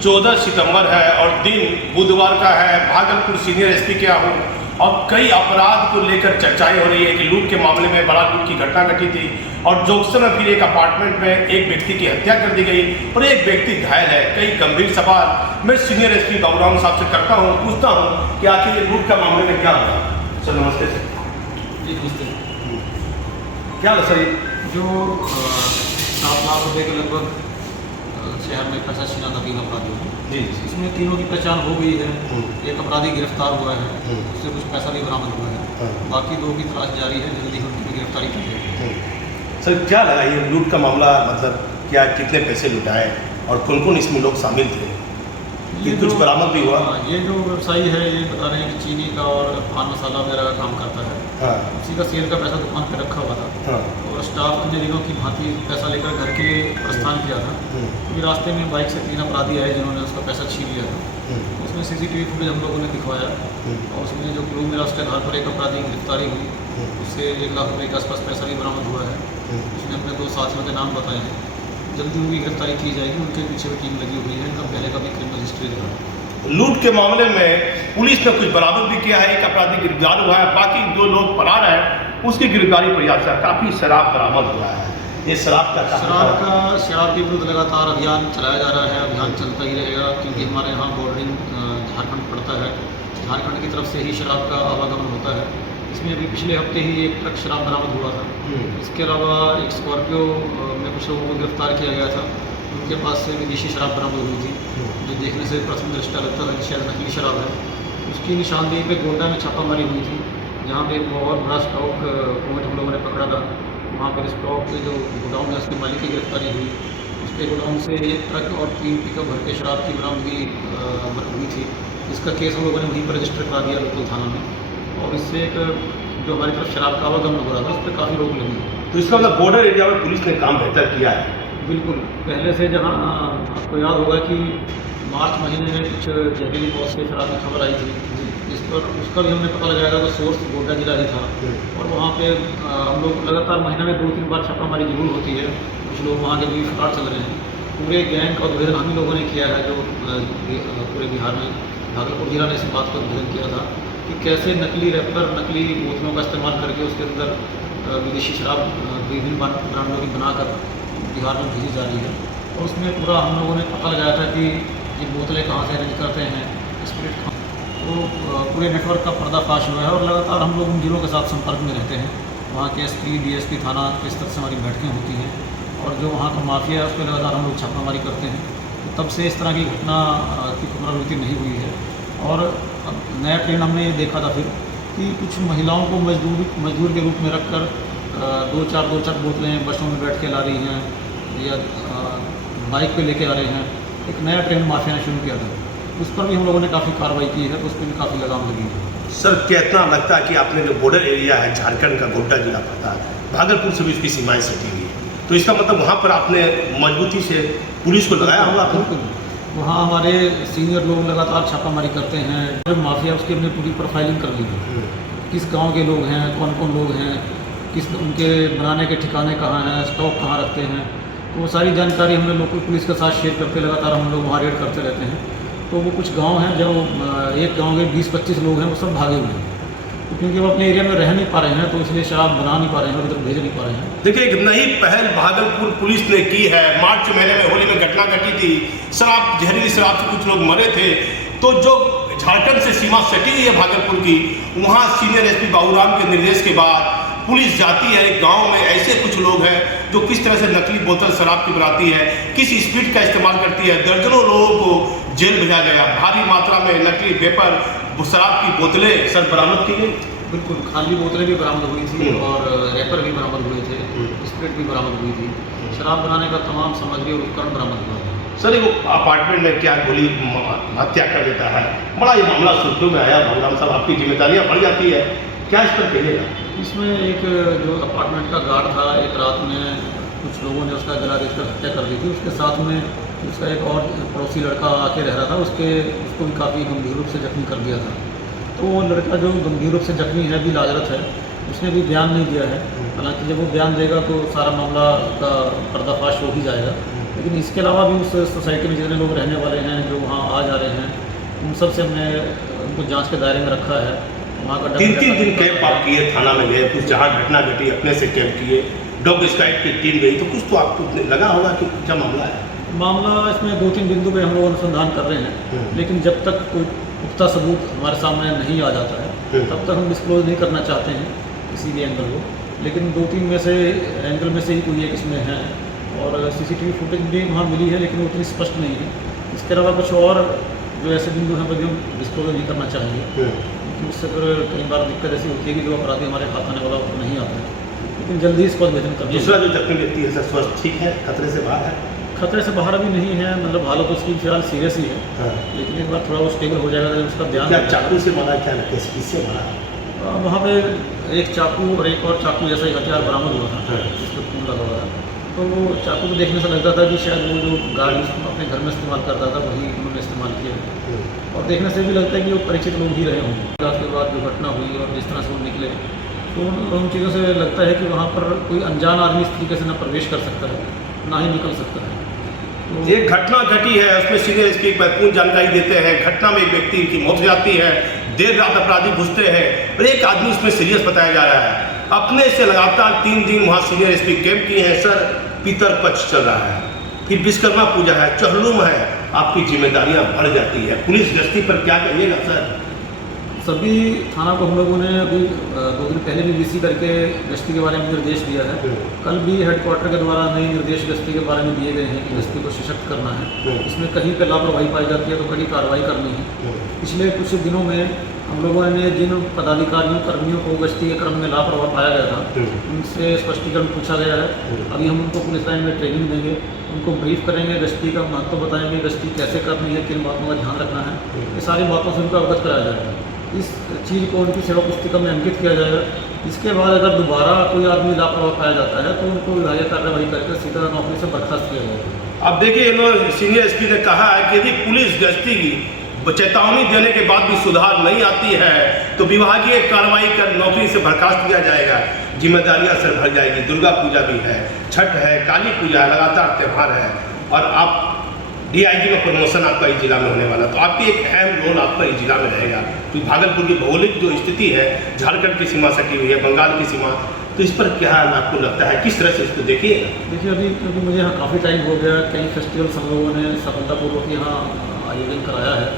14 सितंबर है और दिन बुधवार का है। भागलपुर सीनियर एसपी के यहाँ हूँ और कई अपराध को लेकर चर्चाएं हो रही है कि लूट के मामले में बड़ा लूट की घटना घटी थी और जोगसर में फिर एक अपार्टमेंट में एक व्यक्ति की हत्या कर दी गई और एक व्यक्ति घायल है। कई गंभीर सवाल मैं सीनियर एसपी बाबूराम साहब से करता हूँ, पूछता हूँ कि आखिर ये लूट का मामले में क्या हुआ। सर नमस्ते सर। जी नमस्ते। क्या है सर? जो 7 लाख रुपये के लगभग शहर में पैसा छीना था 3 अपराधियों ने, जी इसमें तीनों की पहचान हो गई है। एक अपराधी गिरफ्तार हुआ है, उससे कुछ पैसा भी बरामद हुआ है। बाकी 2 की तलाश जारी है, जल्दी उनकी भी गिरफ्तारी की जाएगी। सर क्या लगा ये लूट का मामला, मतलब क्या कितने पैसे लुटाए और कौन कौन इसमें लोग शामिल थे? ये कुछ बरामद भी हुआ? ये जो व्यवसायी है ये बता रहे हैं कि चीनी का और पान मसाला वगैरह का काम करता है। हाँ। उसी का सेल का पैसा दुकान पे रखा हुआ था। हाँ। और स्टाफ ने दिनों की भांति पैसा लेकर घर के लिए प्रस्थान किया था। फिर रास्ते में बाइक से 3 अपराधी आए जिन्होंने उसका पैसा छीन लिया था। उसमें CCTV फुटेज हम लोगों ने दिखवाया और उसमें जो क्लू मिला उसके आधार पर एक अपराधी की गिरफ्तारी हुई। उससे 1 लाख रुपये के आसपास पैसा भी बरामद हुआ है। उसने अपने 2 साथियों के नाम बताए हैं। जल्दी उनकी गिरफ्तारी की जाएगी। उनके पीछे भी टीम लगी हुई है। इनका पहले का भी क्रिमिनल हिस्ट्री रहा। लूट के मामले में पुलिस ने कुछ बरामद भी किया है। एक अपराधी गिरफ्तार हुआ है, बाकी 2 लोग फरार हैं। उसकी गिरफ्तारी प्रयास है। काफ़ी शराब बरामद हुआ है। ये शराब के विरुद्ध लगातार अभियान चलाया जा रहा है। अभियान चलता ही रहेगा क्योंकि हमारे यहाँ बॉर्डरिंग झारखंड पड़ता है। झारखंड की तरफ से ही शराब का आवागमन होता है। इसमें अभी पिछले हफ्ते ही एक ट्रक शराब बरामद हुआ था। इसके अलावा एक स्कॉर्पियो में कुछ लोगों को गिरफ्तार किया गया था। उनके पास से विदेशी शराब बरामद हुई थी, जो देखने से प्रथम दृष्टया लगता था कि शायद नकली शराब है। उसकी निशानदेही पे गोड्डा में छापामारी हुई थी, जहाँ पे एक बहुत बड़ा स्टॉक पॉइंट हम लोगों ने पकड़ा था। वहाँ पर स्टॉक के जो गोडाउन है उसके मालिक की गिरफ्तारी हुई। उसके गोडाउन से एक ट्रक और 3 पिकअप भर के शराब की बरामदगी हुई थी। इसका केस हम लोगों ने वहीं पर रजिस्टर करा दिया लोकल थाना में। और इससे एक जो हमारी तरफ शराब का आवागमन हो रहा था उस पर काफ़ी रोक लगी। तो इसका मतलब बॉर्डर एरिया में पुलिस ने काम बेहतर किया है। बिल्कुल, पहले से जहाँ आपको याद होगा कि मार्च महीने में कुछ जहरीली मौत से शराब की खबर आई थी, इस पर उसका भी हमने पता लगाया था। तो सोर्स गोड्डा जिला ही था और वहाँ पे हम लोग लगातार महीने में 2-3 बार छापामारी जरूर होती है। कुछ लोग वहाँ के भी फरार चल रहे हैं। पूरे गैंग का उद्भेदन हम ही लोगों ने किया है। जो पूरे बिहार में भागलपुर जिला ने इस बात का उद्भेदन किया था कि कैसे नकली रैपर, नकली बोतलों का इस्तेमाल करके उसके अंदर विदेशी शराब विभिन्न ब्रांडों की बनाकर बिहार में भेजी जा रही है। और उसमें पूरा हम लोगों ने पता लगाया था कि ये बोतलें कहाँ से अरेंज करते हैं, स्पिरिट कहाँ। तो पूरे नेटवर्क का पर्दाफाश हुआ है और लगातार हम लोग उन जिलों के साथ संपर्क में रहते हैं। वहाँ के SP, DSP थाना के स्तर से हमारी बैठकें होती हैं और जो वहाँ का माफिया है उस पर लगातार हम लोग छापामारी करते हैं। तो तब से इस तरह की घटना की पुनरावृत्ति नहीं हुई है। और अब नया ट्रेंड हमने ये देखा था फिर कि कुछ महिलाओं को मजदूर के रूप में रखकर 2-4 बोतलें बसों में बैठ के ला रही हैं या बाइक पे लेके आ रहे हैं। एक नया ट्रेंड माफिया ने शुरू किया था, उस पर भी हम लोगों ने काफ़ी कार्रवाई की है। तो उस पर भी काफ़ी लगाम लगी है। सर कितना लगता है कि आपने जो बॉर्डर एरिया है झारखंड का गोड्डा जिला पड़ता है, भागलपुर से भी उसकी सीमाएँ सटी हुई है, तो इसका मतलब वहाँ पर आपने मजबूती से पुलिस को लगाया होगा? बिल्कुल, वहाँ हमारे सीनियर लोग लगातार छापामारी करते हैं। जब माफिया उसकी हमने पूरी प्रोफाइलिंग कर ली है, किस गाँव के लोग हैं, कौन कौन लोग हैं, किस उनके बनाने के ठिकाने कहाँ हैं, स्टॉक कहाँ रखते हैं, तो वो सारी जानकारी हमने लोकल पुलिस के साथ शेयर करके लगातार हम लोग वहाँ रेड करते रहते हैं। तो वो कुछ गांव हैं जो एक गांव के 20-25 लोग हैं, वो सब भागे हुए हैं। तो क्योंकि वो अपने एरिया में रह नहीं पा रहे हैं, तो इसलिए शराब बना नहीं पा रहे हैं और इधर भेज नहीं पा रहे हैं। देखिए एक नई पहल भागलपुर पुलिस ने की है। मार्च महीने में होली में घटना घटी थी, जहरीली शराब से कुछ लोग मरे थे। तो जो झारखंड से सीमा सटी हुई है भागलपुर की, वहाँ सीनियर SP बाबूराम के निर्देश के बाद पुलिस जाती है। एक गांव में ऐसे कुछ लोग हैं जो किस तरह से नकली बोतल शराब की बनाती है, किस स्पीड का इस्तेमाल करती है। दर्जनों लोगों को जेल भेजा गया। भारी मात्रा में नकली पेपर शराब की बोतलें सर बरामद की गई। बिल्कुल, खाली बोतलें भी बरामद हुई थी और रैपर भी बरामद हुए थे, स्पिरिट भी बरामद हुई थी। शराब बनाने का तमाम सामग्री और उपकरण बरामद हुआ है। सर एक अपार्टमेंट में क्या गोली हत्या कर देता है, बड़ा ये मामला सुर्खियों में आया। बाबूराम साहब आपकी जिम्मेदारियाँ बढ़ जाती है, क्या इस पर कहिएगा? इसमें एक जो अपार्टमेंट का गार्ड था, एक रात में कुछ लोगों ने उसका गला रेत कर हत्या कर दी थी। उसके साथ में उसका एक और पड़ोसी लड़का आके रह रहा था, उसको भी काफ़ी गंभीर रूप से जख्मी कर दिया था। तो वो लड़का जो गंभीर रूप से जख्मी है, भी इलाजरत है, उसने भी बयान नहीं दिया है। हालांकि जब वो बयान देगा तो सारा मामला का पर्दाफाश हो ही जाएगा। लेकिन इसके अलावा भी उस सोसाइटी में जितने लोग रहने वाले हैं, जो वहाँ आ जा रहे हैं, उन सब से हमने उनको जांच के दायरे में रखा है। वहाँ का 3-3 दिन कैंप आप किए, थाना में गए, कुछ जहाँ घटना घटी अपने से कैंप किए, डॉग स्क्वाड की टीम गई, तो कुछ तो आपको लगा होगा कि क्या मामला है? मामला इसमें 2-3 बिंदु पे हम लोग अनुसंधान कर रहे हैं, लेकिन जब तक कोई पुख्ता सबूत हमारे सामने नहीं आ जाता है तब तक हम डिस्क्लोज नहीं करना चाहते हैं किसी भी एंगल को। लेकिन 2-3 में से एंगल में से ही कोई एक इसमें है, और CCTV फुटेज भी वहाँ मिली है, लेकिन वो उतनी स्पष्ट नहीं है। इसके अलावा कुछ और जो ऐसे बिंदु हैं वो भी हम डिस्क्लोज नहीं करना चाहेंगे, क्योंकि उससे फिर कई बार दिक्कत ऐसी होती है कि जो अपराधी हमारे हाथ आने वाला वो नहीं आता है, लेकिन जल्दी इसको भेजन कर। दूसरा जो जख्मी व्यक्ति है सर, स्वस्थ ठीक है, खतरे से बाहर है? खतरे से बाहर अभी नहीं है, मतलब हालत उसकी फिलहाल सीरियस ही है, लेकिन एक बार थोड़ा वो स्टेबल हो जाएगा तो उसका ध्यान। क्या चाकू से मारा, क्या किससे मारा? वहाँ पे एक चाकू और एक और चाकू जैसा ही हथियार बरामद हुआ था, जिसको खून लगा हुआ था। तो वो चाकू को देखने से लगता था कि शायद वो जो गाड़ी अपने घर में इस्तेमाल करता था वही उन्होंने इस्तेमाल किया, और देखने से भी लगता है कि वो परिचित लोग ही रहे होंगे। रात के बाद जो घटना हुई और जिस तरह से वो निकले, तो उन चीज़ों से लगता है कि वहाँ पर कोई अनजान आदमी इस तरीके से न प्रवेश कर सकता है, ना ही निकल सकता है। एक घटना घटी है, उसमें सीनियर एसपी महत्वपूर्ण जानकारी देते हैं। घटना में एक व्यक्ति की मौत हो जाती है, देर रात अपराधी घुसते हैं और एक आदमी उसमें सीरियस बताया जा रहा है। अपने से लगातार 3 दिन वहाँ सीनियर एसपी कैंप किए हैं सर, पितर पक्ष चल रहा है, फिर विश्वकर्मा पूजा है, चहलुम है, आपकी जिम्मेदारियाँ बढ़ जाती है। पुलिस गश्ती पर क्या कहिएगा सर? सभी थाना को हम लोगों ने अभी 2 दिन पहले भी VC करके गश्ती के बारे में निर्देश दिया है। कल भी हेडक्वार्टर के द्वारा नए निर्देश गश्ती के बारे में दिए गए हैं कि गश्ती को सशक्त करना है, इसमें कहीं पर लापरवाही पाई जाती है तो कड़ी कार्रवाई करनी है। पिछले कुछ दिनों में हम लोगों ने जिन पदाधिकारियों कर्मियों को गश्ती के क्रम में लापरवाही पाया गया था, उनसे स्पष्टीकरण पूछा गया है। अभी हम उनको पुलिस लाइन में ट्रेनिंग देंगे, उनको ब्रीफ करेंगे, गश्ती का महत्व बताएंगे, गश्ती कैसे करनी है, किन बातों का ध्यान रखना है, ये सारी बातों से उनको अवगत कराया जाएगा। इस चीज़ को उनकी सेवा पुस्तिका में अंकित किया जाएगा। इसके बाद अगर दोबारा कोई आदमी लापरवाह पाया जाता है तो उनको विभागीय कार्रवाई करके सीधा नौकरी से बर्खास्त किया जाएगा। अब देखिए, सीनियर एसपी ने कहा है कि यदि पुलिस गश्ती की चेतावनी देने के बाद भी सुधार नहीं आती है तो विभागीय कार्रवाई कर नौकरी से बर्खास्त किया जाएगा। जिम्मेदारियां सर भर जाएगी। दुर्गा पूजा भी है, छठ है, काली पूजा है, लगातार त्यौहार है, और आप DIG में प्रमोशन आपका इस जिला में होने वाला, तो आपकी एक अहम रोल आपका इस जिला में रहेगा। तो भागलपुर की भौगोलिक जो स्थिति है, झारखंड की सीमा सटी हुई है, बंगाल की सीमा, तो इस पर क्या आपको लगता है, किस तरह से इसको देखिएगा? देखिए, अभी क्योंकि मुझे यहाँ काफ़ी टाइम हो गया, कई फेस्टिवल्स हम लोगों ने सफलतापूर्वक यहाँ आयोजन कराया है,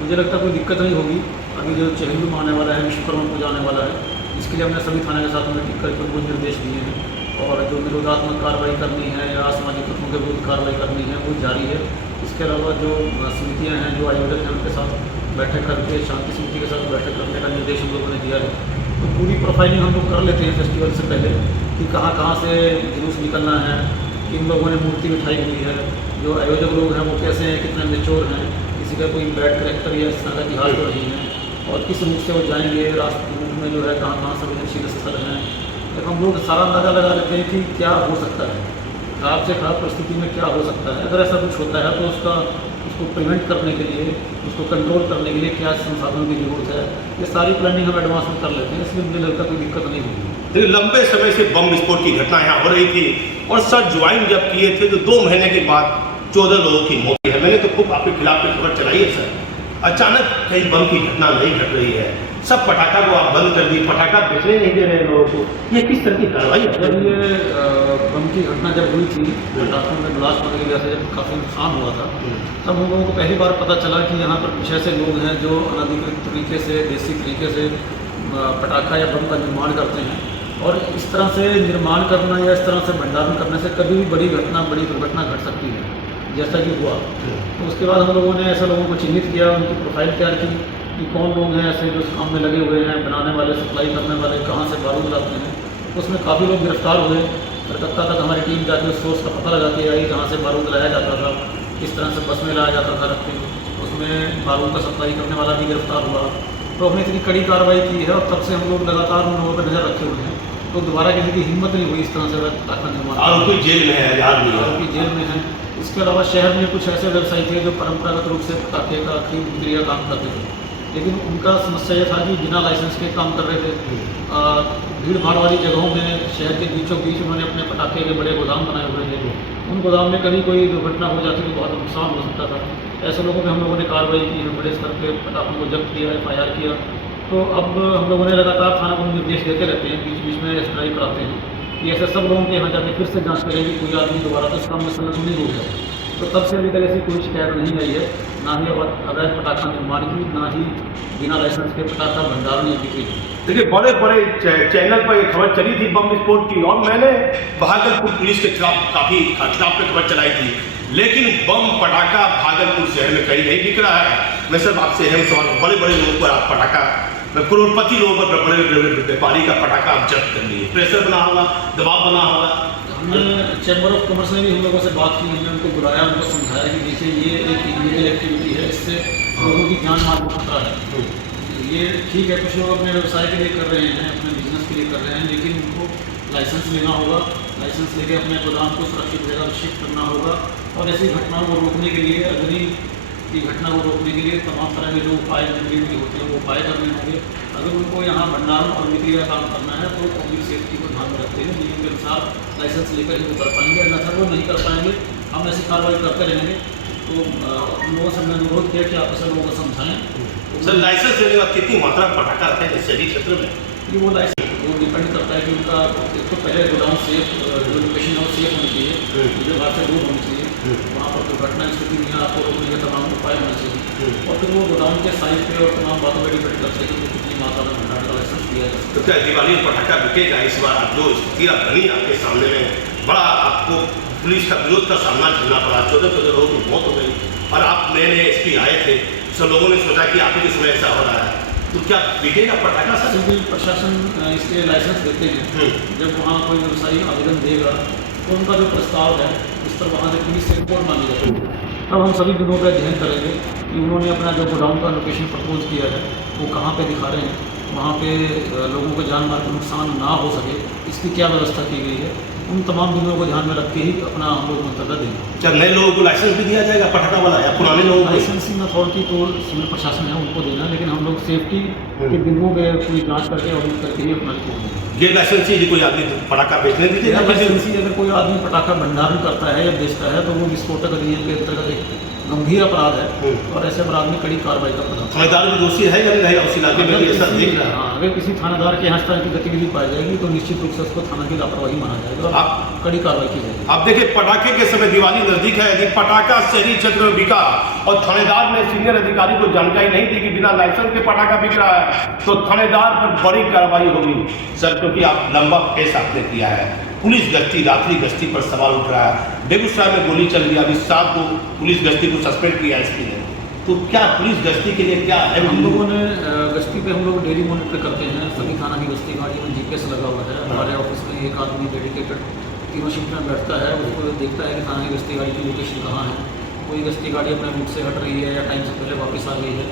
मुझे लगता है कोई दिक्कत नहीं होगी। अभी जो चहलुम आने वाला है, विश्वकर्मा पूजा आने वाला है, इसके लिए हमने सभी थाने के साथ मीटिंग करके उनको निर्देश दिए हैं, और जो निरोधात्मक कार्रवाई करनी है या असामाजिक तत्वों के विरुद्ध कार्रवाई करनी है वो जारी है। इसके अलावा जो समितियां हैं, जो आयोजक हैं, उनके साथ बैठक करके शांति समिति के साथ बैठक करने का निर्देश हम लोगों ने दिया है। तो पूरी प्रोफाइलिंग हम लोग कर लेते हैं फेस्टिवल से पहले कि कहाँ कहाँ से जुलूस निकलना है, किन लोगों ने मूर्ति बिठाई हुई है, जो आयोजक लोग हैं वो कैसे हैं, कितने मेच्योर हैं, किसी का कोई बैड करेक्टर या इस तरह का इतिहास तो नहीं है, और किस रूप से वो जाएंगे, रास्ते रूट में जो है कहाँ कहाँ संवेदनशील स्थल हैं। जब हम लोग सारा अंदाज़ा लगा लेते हैं कि क्या हो सकता है, खराब से खराब परिस्थिति में क्या हो सकता है, अगर ऐसा कुछ होता है तो उसको प्रिवेंट करने के लिए, उसको कंट्रोल करने के लिए क्या संसाधनों की जरूरत है, ये सारी प्लानिंग हम एडवांस में कर लेते हैं। इसलिए मुझे लगता है कोई दिक्कत नहीं होगी। देखिए, लंबे समय से बम विस्फोट की घटना यहाँ हो रही थी, और सर ज्वाइन जब किए थे तो 2 महीने के बाद 14 लोगों की मौत है। मैंने तो खूब आपके खिलाफ में खबर चलाई है सर, अचानक कहीं बम की घटना नहीं घट रही है, सब पटाखा को आप बंद कर दिए, पटाखा बेचने नहीं दे रहे लोगों को, ये किस तरह की कार्रवाई है? जब ये बम की घटना जब हुई थी, पटाखों में ब्लास्ट होने की वजह से जब काफ़ी नुकसान हुआ था, तब हम लोगों को पहली बार पता चला कि यहाँ पर कुछ ऐसे लोग हैं जो अनधिकृत तरीके से, देसी तरीके से पटाखा या बम का निर्माण करते हैं, और इस तरह से निर्माण करना या इस तरह से भंडारण करने से कभी भी बड़ी दुर्घटना घट सकती है, जैसा कि हुआ। तो उसके बाद हम लोगों ने ऐसे लोगों को चिन्हित किया, उनकी प्रोफाइल तैयार की कि कौन लोग हैं ऐसे जो इस काम में लगे हुए हैं, बनाने वाले, सप्लाई करने वाले, कहाँ से बारूद लाते हैं। उसमें काफ़ी लोग गिरफ्तार हुए। कलकत्ता तक हमारी टीम जाके उस सोर्स का पता लगा के आई जहाँ से बारूद लाया जाता था, किस तरह से बस में लाया जाता था रख के, उसमें बारूद का सप्लाई करने वाला भी गिरफ्तार हुआ। तो हमने इतनी कड़ी कार्रवाई की है, और तब से हम लोग लगातार उन लोगों पर नज़र रखे हुए हैं। तो दोबारा किसी की हिम्मत नहीं हुई इस तरह से पटाखा निर्माण। आरोपी जेल में है, आरोपी जेल में है। इसके अलावा शहर में कुछ ऐसे व्यवसायी थे जो परंपरागत रूप से पटाखे का खरीद बिक्री का काम करते थे, लेकिन उनका समस्या ये था कि बिना लाइसेंस के काम कर रहे थे। भीड़ भाड़ वाली जगहों में शहर के बीचों बीच उन्होंने अपने पटाखे के बड़े गोदाम बनाए हुए थे। उन गोदाम में कभी कोई दुर्घटना हो जाती तो बहुत नुकसान हो सकता था। ऐसे लोगों पे हम लोगों ने कार्रवाई की, बड़े स्तर पे पटाखों को जब्त किया, FIR किया। तो अब हम लोगों ने लगातार थाना को निर्देश देते रहते हैं, बीच बीच में ड्राइव कराते हैं कि ऐसे सब लोगों के यहाँ जाके फिर से जांच करेंगे, कोई आदमी दोबारा तो इस काम में संलग्न नहीं हो जाए। तो तब से अभी तक ऐसी कोई शिकायत नहीं आई है, ना ही अवैध पटाखा निर्माण की, ना ही बिना लाइसेंस के पटाखा भंडारण या बिक्री की। देखिए बड़े बड़े चैनल पर ये खबर चली थी बम विस्फोट की, और मैंने भागलपुर पुलिस के खिलाफ काफ़ी खिलाफ पे खबर चलाई थी, लेकिन बम पटाखा भागलपुर शहर में कहीं नहीं बिक रहा है। मैं सिर्फ आपसे अहम सवाल, बड़े बड़े लोगों पर आप पटाखा, करोड़पति लोगों पर बड़े बड़े व्यापारी का पटाखा आप जब्त कर लिए, प्रेशर बना होगा, दबाव बना होगा। हमने चैम्बर ऑफ कॉमर्स में भी हम लोगों से बात की, हमने उनको बुलाया, उनको समझाया कि देखिए ये एक इलीगल एक्टिविटी है, इससे लोगों की जान माल को खतरा है। ये ठीक है, कुछ लोग अपने व्यवसाय के लिए कर रहे हैं, अपने बिजनेस के लिए कर रहे हैं, लेकिन उनको लाइसेंस लेना होगा, लाइसेंस लेके अपने गोदाम को सुरक्षित जगह पर शिफ्ट करना होगा। और ऐसी घटनाओं को रोकने के लिए, अग्नि की घटना को रोकने के लिए तमाम तरह के जो उपाय जरूरी होते हैं वो उपाय करने होंगे। अगर उनको यहाँ भंडारण और बिक्री का काम करना है तो पब्लिक सेफ्टी को ध्यान में रखते हुए नियम के अनुसार लाइसेंस लेकर ही वो कर पाएंगे, अन्यथा वो नहीं कर पाएंगे। हम ऐसी कार्रवाई करते रहेंगे। तो उन लोगों से हमने अनुरोध किया कि आप ऐसे लोगों को समझाएं। सर लाइसेंस लेने के बाद कितनी मात्रा में पटाखा रखते हैं शहरी क्षेत्र में? कि वो लाइसेंस वो डिपेंड करता है कि उनका एक तो पहले गोदाम सेफ, जो लोकेशन है वो सेफ होनी चाहिए, जो घर से दूर होनी चाहिए, वहाँ पर दुर्घटना स्थिति में आपको रोकने के तमाम उपाय होने चाहिए। और फिर वो गोदाम के साइज पे और तमाम बातों पर डिपेंड करते हैं कि कितनी मात्रा में भंडारण का लाइसेंस दिया जाए। तो क्या दिवाली में पटाखा बिकेगा? इस बार आप जो स्थिति आप बनी आपके सामने में, बड़ा आपको पुलिस का विरोध का सामना करना पड़ा, 14 लोगों की मौत हो गई, और आप नए नए SP आए थे, सब लोगों ने सोचा कि आप ही के समय ऐसा हो रहा है, तो क्या बिकेगा पटाखा? सर क्योंकि प्रशासन इसके लाइसेंस देते हैं, जब वहाँ कोई व्यवसायी आवेदन देगा तो उनका जो प्रस्ताव है उस पर वहाँ से पुलिस से रिपोर्ट मांगी जाती है। तब हम सभी बिंदुओं का अध्ययन करेंगे कि उन्होंने अपना जो गोडाउन का लोकेशन प्रपोज किया है वो कहाँ पे दिखा रहे हैं, वहाँ पे लोगों को जान माल को नुकसान ना हो सके इसकी क्या व्यवस्था की गई है। उन तमाम बिंदुओं को ध्यान में रख के ही अपना हम लोग मंतव्य देंगे। क्या नए लोगों को लाइसेंस भी दिया जाएगा पटाखा वाला, या पुराने लोगों को? लाइसेंसिंग अथॉरिटी तो सिविल प्रशासन है, उनको देना, लेकिन हम लोग सेफ्टी के बिंदुओं पर पूरी जाँच करके ऑडिट करके ही अपना रिपोर्ट देंगे। ये लाइसेंसी यदि कोई आदमी पटाखा बेचने दीजिए, लाइसेंसी अगर कोई आदमी पटाखा भंडारण करता है या बेचता है तो वो विस्फोटक अधिनियम के अंतर्गत एक गंभीर अपराध है और ऐसे अपराध में कड़ी कार्रवाई का प्रावधान। थानेदार भी दोषी है या नहीं रहेगा उस इलाके में? ऐसा देख रहा है। हाँ, अगर किसी थानेदार के यहाँ इस तरह की गतिविधि पाई जाएगी तो निश्चित रूप से उसको थाना की लापरवाही माना जाएगा और आप कड़ी कार्रवाई की जाएगी। आप देखिए पटाखे के समय दिवाली नजदीक है, यदि पटाखा शहरी क्षेत्र में बिका और थानेदार ने सीनियर अधिकारी को जानकारी नहीं दी कि बिना लाइसेंस के पटाखा बिक रहा है तो थानेदार पर बड़ी कार्रवाई होगी। सर क्योंकि आप लंबा केस आपने किया है, पुलिस गश्ती, रात्रि गश्ती पर सवाल उठ रहा है, बेगूसराय में गोली चल गई, अभी 7 को पुलिस गश्ती को सस्पेंड किया SP ने, तो क्या पुलिस गश्ती के लिए क्या है? हम लोगों ने गश्ती पे हम लोग डेली मॉनिटर करते हैं, सभी थाना की गश्ती गाड़ी में GPS लगा हुआ है। हमारे ऑफिस में एक आदमी डेडिकेटेड तीनों शिफ्ट में बैठता है, उसको देखता है कि थाना की गश्ती गाड़ी की लोकेशन कहाँ है, कोई गश्ती गाड़ी अपने रूट से हट रही है या टाइम से पहले वापस आ गई है।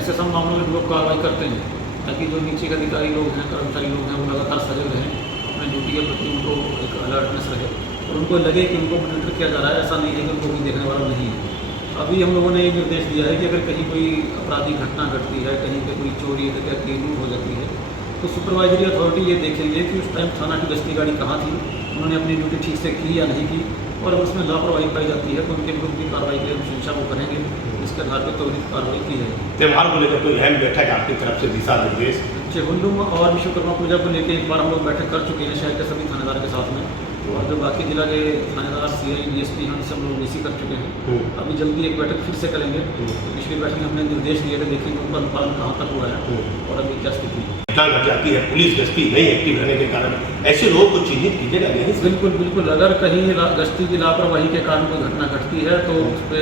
ऐसे सब मामलों में लोग कार्रवाई करते हैं ताकि जो नीचे के अधिकारी लोग हैं, कर्मचारी लोग हैं, वो लगातार सजग रहें, अपने ड्यूटी के प्रति उनको एक अलर्टनेस रहे और उनको लगे कि उनको मॉनिटर किया जा रहा है। ऐसा नहीं है कि उनको कोई देखने वाला नहीं है। अभी हम लोगों ने ये निर्देश दिया है कि अगर कहीं कोई आपराधिक घटना घटती है, कहीं पे कोई चोरी डकैती लूट हो जाती है तो सुपरवाइजरी अथॉरिटी ये देखेंगे कि उस टाइम थाना की गश्ती गाड़ी कहाँ थी, उन्होंने अपनी ड्यूटी ठीक से की या नहीं की, और अगर उसमें लापरवाही पाई जाती है तो उनके विरुद्ध भी कार्रवाई के लिए अनुशंसा वो करेंगे, इसके आधार पर त्वरित कार्रवाई की जाएगी। त्यौहार को लेकर कोई अहम बैठक आपकी तरफ से दिशा निर्देश? चेहुल्लुम और विश्वकर्मा पूजा को लेकर एक बार हम लोग बैठक कर चुके हैं शहर के सभी थानेदार के साथ में, और जो बाकी जिला के थानेदार CI DSP हैं उनसे हम लोग BC कर चुके हैं। अभी जल्दी एक बैठक फिर से करेंगे। तो पिछली बैठक में हमने निर्देश दिए थे, देखेंगे उनका अनुपालन कहाँ तक हुआ है और अभी क्या स्थिति है। घटना घट जाती है, पुलिस गश्ती नहीं एक्टिव रहने के कारण ऐसे लोगों को चिन्हित कीजिएगा नहीं? बिल्कुल बिल्कुल, अगर कहीं गश्ती की लापरवाही के कारण कोई घटना घटती है तो उस पर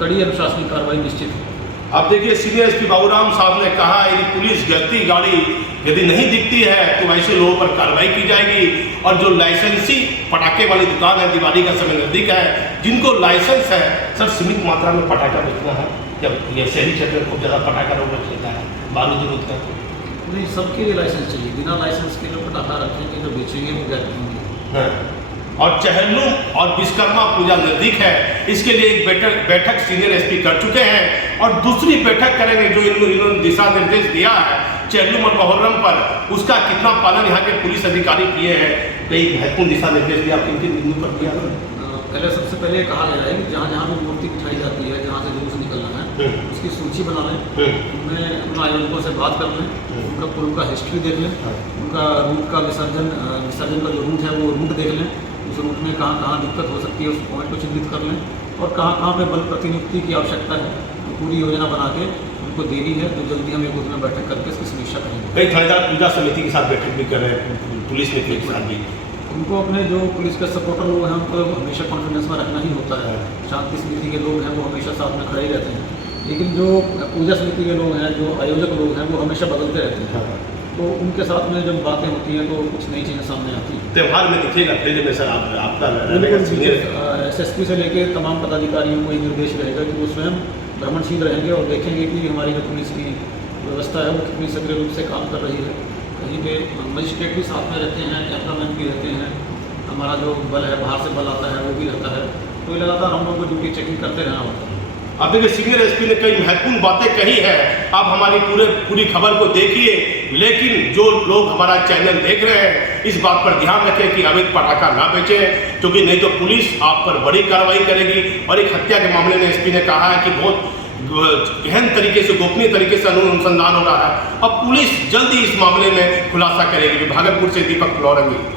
कड़ी अनुशासनिक कार्रवाई निश्चित है। आप देखिए सीनियर SP बाबूराम साहब ने कहा यदि पुलिस गश्ती गाड़ी यदि नहीं दिखती है तो ऐसे लोगों पर कार्रवाई की जाएगी, और जो लाइसेंसी पटाखे वाली दुकान है, दिवाली का समय नजदीक है, जिनको लाइसेंस है, सर सीमित मात्रा में पटाखा बेचना है, जब ये शहरी क्षेत्र में खूब ज़्यादा पटाखा रोक लेता है, बारूद जरूरत का नहीं, सबके लिए लाइसेंस चाहिए। बिना लाइसेंस के जो पटाखा रखेंगे, जो बेचेंगे वो गैर कानूनी है। और चहलनुम और विश्वकर्मा पूजा नजदीक है, इसके लिए एक बैठक सीनियर एसपी कर चुके हैं और दूसरी बैठक करेंगे जो इन्होंने दिशा निर्देश दिया है चहलनुम और मुहर्रम पर, उसका कितना पालन यहाँ के पुलिस अधिकारी किए हैं। कई महत्वपूर्ण दिशा निर्देश भी आप किन बिंदु पर दिया? पहले सबसे पहले कहा गया है कि जहाँ जहाँ भी मूर्ति उठाई जाती है, जहाँ से जुलूस निकलना है, उसकी सूची बना लें, उनमें उन आयोजकों से बात कर लें, उनका पूर्व का हिस्ट्री देख लें, उनका रूट का विसर्जन का जो रूट है वो रूट देख लें, उस रूट में कहाँ कहाँ दिक्कत हो सकती है उस पॉइंट को चिन्हित कर लें और कहाँ कहाँ पे बल प्रतिनियुक्ति की आवश्यकता है, तो पूरी योजना बना के उनको देनी है। तो जल्दी हम एक उसमें बैठक करके इसकी समीक्षा करेंगे। कई थानेदार पूजा समिति के साथ बैठक भी कर रहे हैं, पुलिस में के साथ भी। उनको अपने जो पुलिस के सपोर्टर लोग हैं उनको हमेशा कॉन्फिडेंस में रखना ही होता है। शांति समिति के लोग हैं वो हमेशा साथ में खड़े ही रहते हैं, लेकिन जो पूजा समिति के लोग हैं, जो आयोजक लोग हैं, वो हमेशा बदलते रहते हैं। तो उनके साथ में जब बातें होती हैं तो कुछ नई चीज़ें सामने आती हैं। त्यौहार में दिखेगा फील्ड में सर आपका SSP से लेकर तमाम पदाधिकारियों को ये निर्देश रहेगा कि वो स्वयं भ्रमणशील रहेंगे और देखेंगे कि हमारी जो पुलिस की व्यवस्था है वो कितनी सक्रिय रूप से काम कर रही है। कहीं पे मजिस्ट्रेट भी साथ में रहते हैं, कैमरामैन भी रहते हैं, हमारा जो बल है बाहर से बल आता है वो भी रहता है। तो ये लगातार हम लोगों को ड्यूटी चेकिंग करते रहना होता है। अब देखिए सीनियर एसपी ने कई महत्वपूर्ण बातें कही है, आप हमारी पूरी खबर को देखिए, लेकिन जो लोग हमारा चैनल देख रहे हैं इस बात पर ध्यान रखें कि अवैध पटाखा ना बेचें, क्योंकि नहीं तो पुलिस आप पर बड़ी कार्रवाई करेगी। और एक हत्या के मामले में एसपी ने कहा है कि बहुत गहन तरीके से गोपनीय तरीके से अनुसंधान हो रहा है, अब पुलिस जल्दी इस मामले में खुलासा करेगी। भागलपुर से दीपक लौरंगी।